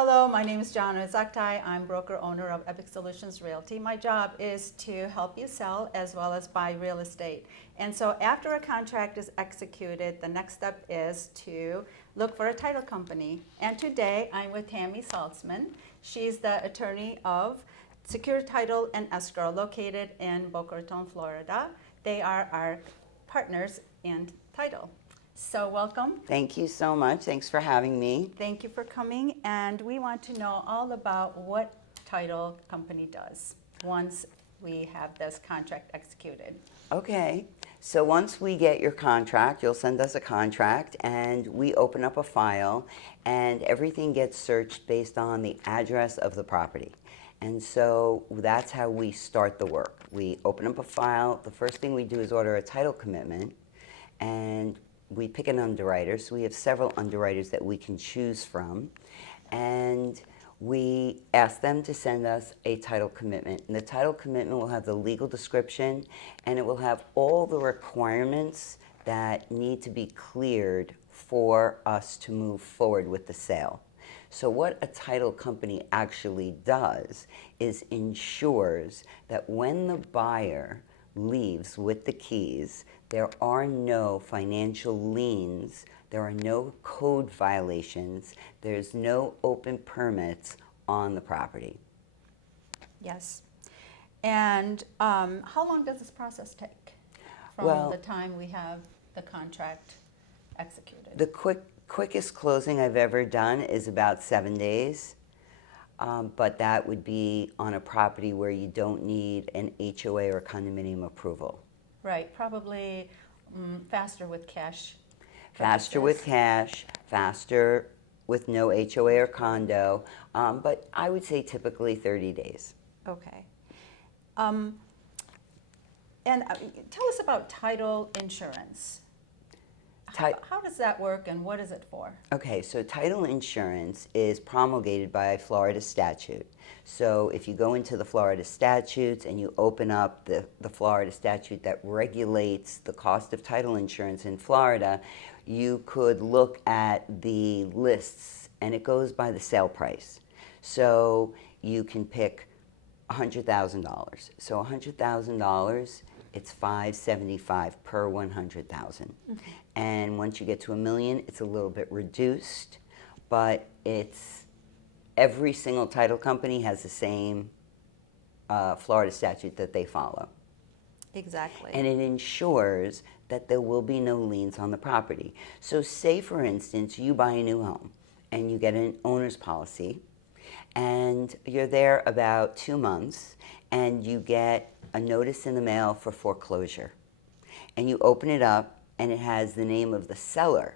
Hello, my name is Jana Zaktai. I'm broker owner of Epic Solutions Realty. My job is to help you sell as well as buy real estate. And so after a contract is executed, the next step is to look for a title company. And today I'm with Tammy Saltzman. She's the attorney of Secure Title and Escrow located in Boca Raton, Florida. They are our partners in title. So welcome. Thank you so much. Thanks for having me. Thank you for coming, and we want to know all about what title company does once we have this contract executed. Okay, so once we get your contract, you'll send us a contract and we open up a file and everything gets searched based on the address of the property. And so that's how we start the work. We open up a file. The first thing we do is order a title commitment, and we pick an underwriter. So we have several underwriters that we can choose from, and we ask them to send us a title commitment. And the title commitment will have the legal description, and it will have all the requirements that need to be cleared for us to move forward with the sale. So what a title company actually does is ensures that when the buyer leaves with the keys, there are no financial liens, there are no code violations, there's no open permits on the property. Yes. And how long does this process take from the time we have the contract executed? The quickest closing I've ever done is about 7 days. But that would be on a property where you don't need an HOA or condominium approval. Right, probably faster with cash. Faster with cash, faster with no HOA or condo, but I would say typically 30 days. Okay. And tell us about title insurance. How does that work and what is it for? Okay, so title insurance is promulgated by Florida statute. So if you go into the Florida statutes and you open up the Florida statute that regulates the cost of title insurance in Florida, you could look at the lists, and it goes by the sale price. So you can pick $100,000. So $100,000, it's $575 per 100,000. Okay. And once you get to $1 million, it's a little bit reduced, but it's every single title company has the same Florida statute that they follow. Exactly. And it ensures that there will be no liens on the property. So say, for instance, you buy a new home and you get an owner's policy, and you're there about 2 months, and you get a notice in the mail for foreclosure. And you open it up, and it has the name of the seller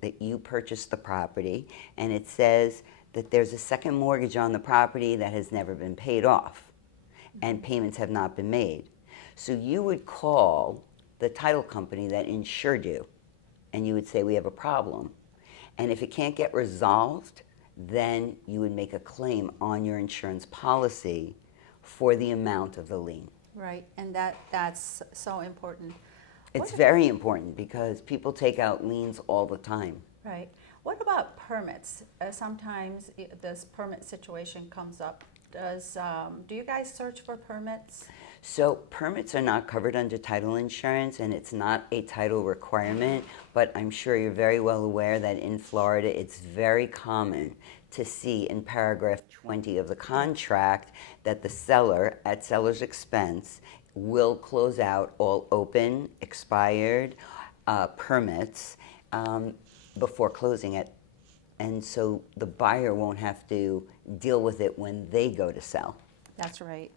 that you purchased the property, and it says that there's a second mortgage on the property that has never been paid off, and payments have not been made. So you would call the title company that insured you, and you would say, we have a problem. And if it can't get resolved, then you would make a claim on your insurance policy for the amount of the lien. Right, and that's so important. It's very important because people take out liens all the time. Right. What about permits? Sometimes this permit situation comes up. Do you guys search for permits? So permits are not covered under title insurance, and it's not a title requirement, but I'm sure you're very well aware that in Florida it's very common to see in paragraph 20 of the contract that the seller, at seller's expense, will close out all open, expired permits before closing it. And so the buyer won't have to deal with it when they go to sell. That's right.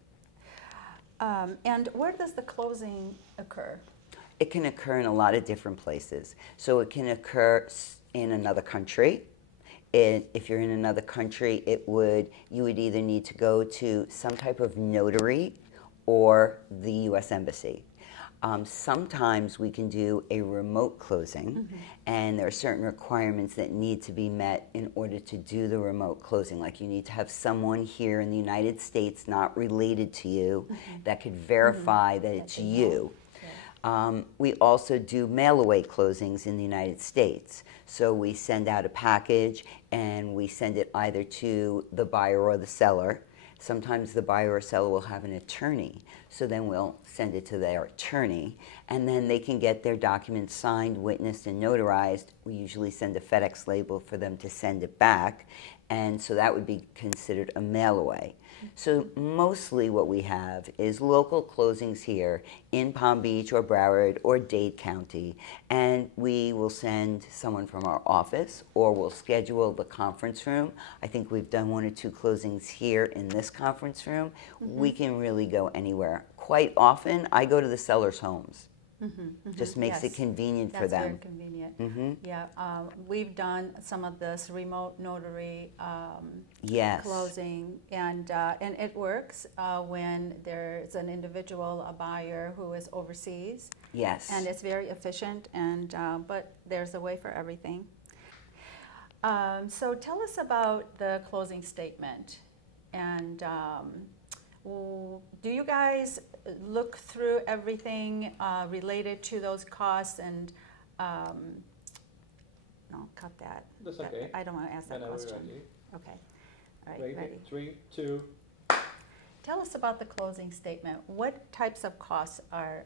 And where does the closing occur? It can occur in a lot of different places. So it can occur in another country. If you're in another country, you would either need to go to some type of notary or the U.S. Embassy. Sometimes we can do a remote closing, and there are certain requirements that need to be met in order to do the remote closing. Like you need to have someone here in the United States not related to you that could verify that it's you. We also do mail-away closings in the United States. So we send out a package and we send it either to the buyer or the seller. Sometimes the buyer or seller will have an attorney, so then we'll send it to their attorney, and then they can get their documents signed, witnessed, and notarized. We usually send a FedEx label for them to send it back, and so that would be considered a mail-away. So mostly what we have is local closings here in Palm Beach or Broward or Dade County, and we will send someone from our office or we'll schedule the conference room. I think we've done 1 or 2 closings here in this conference room. We can really go anywhere. Quite often, I go to the sellers' homes. Just makes it convenient for them. That's very convenient. Yeah, we've done some of this remote notary closing, and it works when there's an individual, a buyer who is overseas. Yes. And it's very efficient, and but there's a way for everything. So tell us about the closing statement, and do you guys look through everything related to those costs and no, cut that. That's okay. I don't want to ask that question. Ready. Okay. All right, ready. 3, 2. Tell us about the closing statement. What types of costs are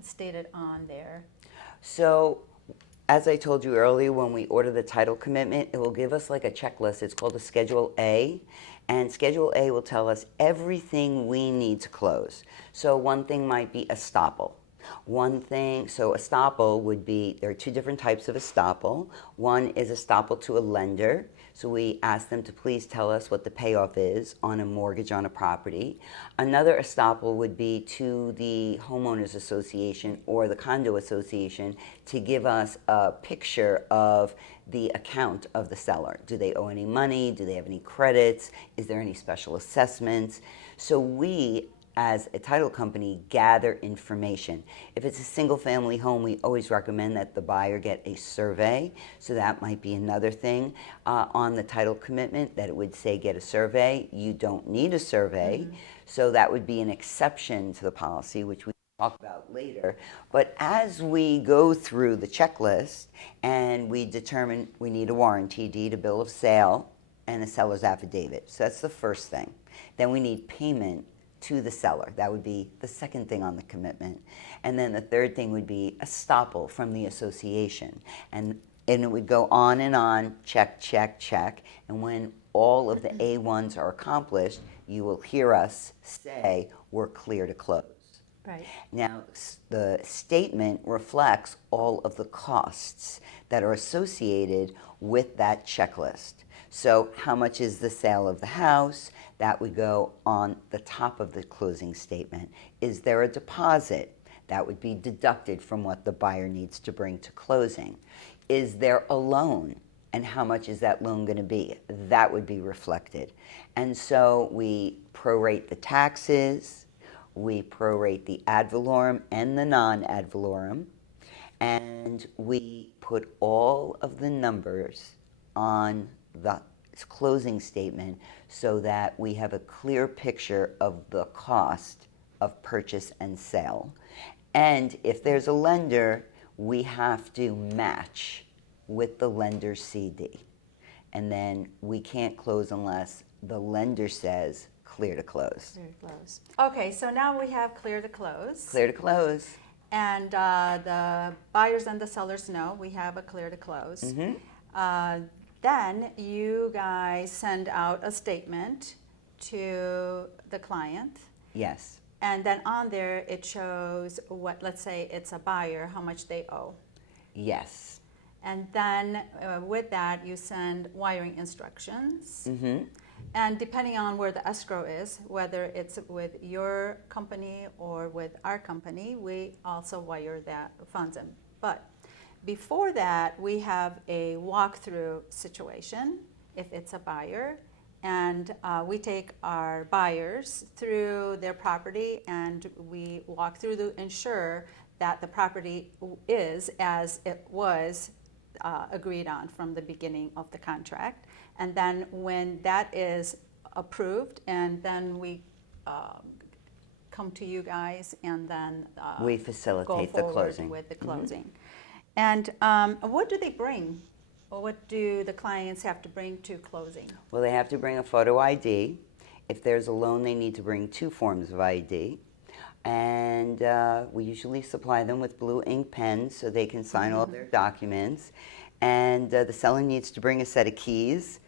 stated on there? So, as I told you earlier, when we order the title commitment, it will give us like a checklist. It's called a Schedule A. And Schedule A will tell us everything we need to close. So one thing might be estoppel. So estoppel would be, there are 2 different types of estoppel. One is estoppel to a lender. So we ask them to please tell us what the payoff is on a mortgage on a property. Another estoppel would be to the homeowners association or the condo association to give us a picture of the account of the seller. Do they owe any money? Do they have any credits? Is there any special assessments? So we, as a title company, gather information. If it's a single family home, we always recommend that the buyer get a survey. So that might be another thing on the title commitment, that it would say get a survey. You don't need a survey. So that would be an exception to the policy, which we talk about later. But as we go through the checklist and we determine we need a warranty deed, a bill of sale, and a seller's affidavit. So that's the first thing. Then we need payment to the seller. That would be the second thing on the commitment. And then the third thing would be estoppel from the association. And it would go on, check, check, check. And when all of the A1s are accomplished, you will hear us say, we're clear to close. Right. Now, the statement reflects all of the costs that are associated with that checklist. So how much is the sale of the house? That would go on the top of the closing statement. Is there a deposit? That would be deducted from what the buyer needs to bring to closing. Is there a loan? And how much is that loan going to be? That would be reflected. And so we prorate the taxes, we prorate the ad valorem and the non-ad valorem, and we put all of the numbers on the closing statement so that we have a clear picture of the cost of purchase and sale. And if there's a lender, we have to match with the lender's CD. And then we can't close unless the lender says clear to close. Clear to close. Okay, so now we have clear to close. Clear to close. And the buyers and the sellers know we have a clear to close. Then you guys send out a statement to the client. Yes. And then on there it shows what, let's say it's a buyer, how much they owe. Yes. And then with that you send wiring instructions. And depending on where the escrow is, whether it's with your company or with our company, we also wire that funds in. But before that, we have a walkthrough situation if it's a buyer, and we take our buyers through their property and we walk through to ensure that the property is as it was agreed on from the beginning of the contract. And then when that is approved, and then we come to you guys and then We go facilitate the forward closing. with the closing. And what do they bring? Or what do the clients have to bring to closing? Well, they have to bring a photo ID. If there's a loan, they need to bring 2 forms of ID. And we usually supply them with blue ink pens so they can sign all their documents. And the seller needs to bring a set of keys,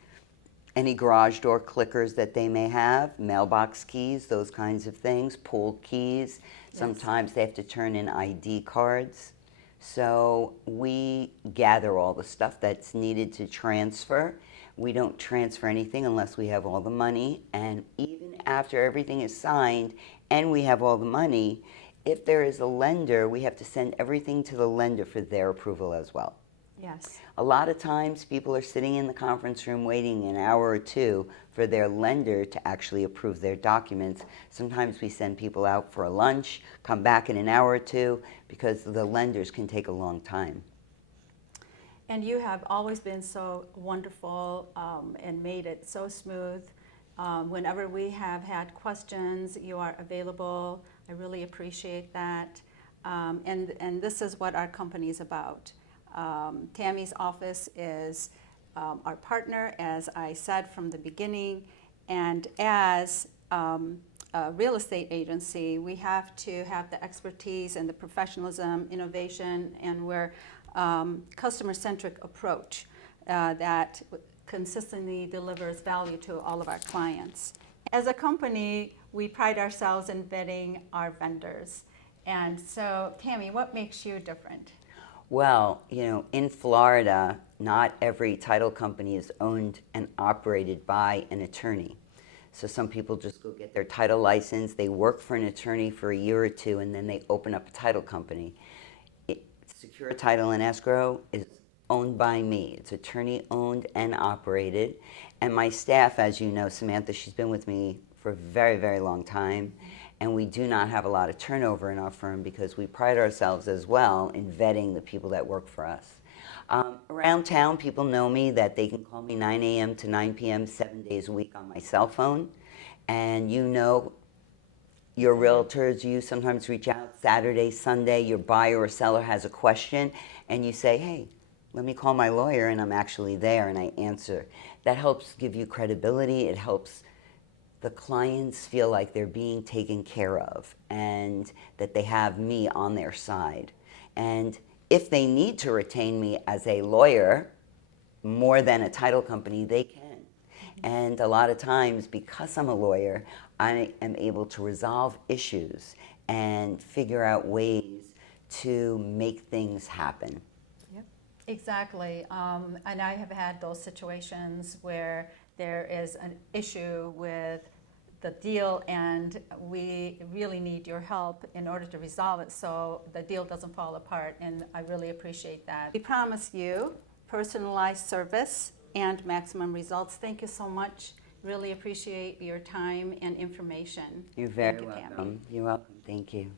any garage door clickers that they may have, mailbox keys, those kinds of things, pool keys. Sometimes they have to turn in ID cards. So we gather all the stuff that's needed to transfer. We don't transfer anything unless we have all the money. And even after everything is signed and we have all the money, if there is a lender, we have to send everything to the lender for their approval as well. Yes. A lot of times people are sitting in the conference room waiting an hour or 2 for their lender to actually approve their documents. Sometimes we send people out for a lunch, come back in an hour or 2 because the lenders can take a long time. And you have always been so wonderful and made it so smooth. Whenever we have had questions, you are available. I really appreciate that. And this is what our company is about. Tammy's office is our partner, as I said from the beginning, and as a real estate agency, we have to have the expertise and the professionalism, innovation, and we're customer-centric approach that consistently delivers value to all of our clients. As a company, we pride ourselves in vetting our vendors. And so, Tammy, what makes you different? Well, you know, in Florida, not every title company is owned and operated by an attorney. So some people just go get their title license, they work for an attorney for a year or 2, and then they open up a title company. Secure Title and Escrow is owned by me. It's attorney owned and operated. And my staff, as you know, Samantha, she's been with me for a very, very long time. And we do not have a lot of turnover in our firm because we pride ourselves as well in vetting the people that work for us. Around town, people know me that they can call me 9 a.m. to 9 p.m. 7 days a week on my cell phone. And you know, your realtors, you sometimes reach out Saturday, Sunday, your buyer or seller has a question, and you say, hey, let me call my lawyer, and I'm actually there and I answer. That helps give you credibility. It helps the clients feel like they're being taken care of and that they have me on their side. And if they need to retain me as a lawyer more than a title company, they can. And a lot of times, because I'm a lawyer, I am able to resolve issues and figure out ways to make things happen. Yep, exactly. And I have had those situations where there is an issue with the deal and we really need your help in order to resolve it so the deal doesn't fall apart, and I really appreciate that. We promise you personalized service and maximum results. Thank you so much. Really appreciate your time and information. You're very Thank you, Tammy. welcome. You're welcome. Thank you.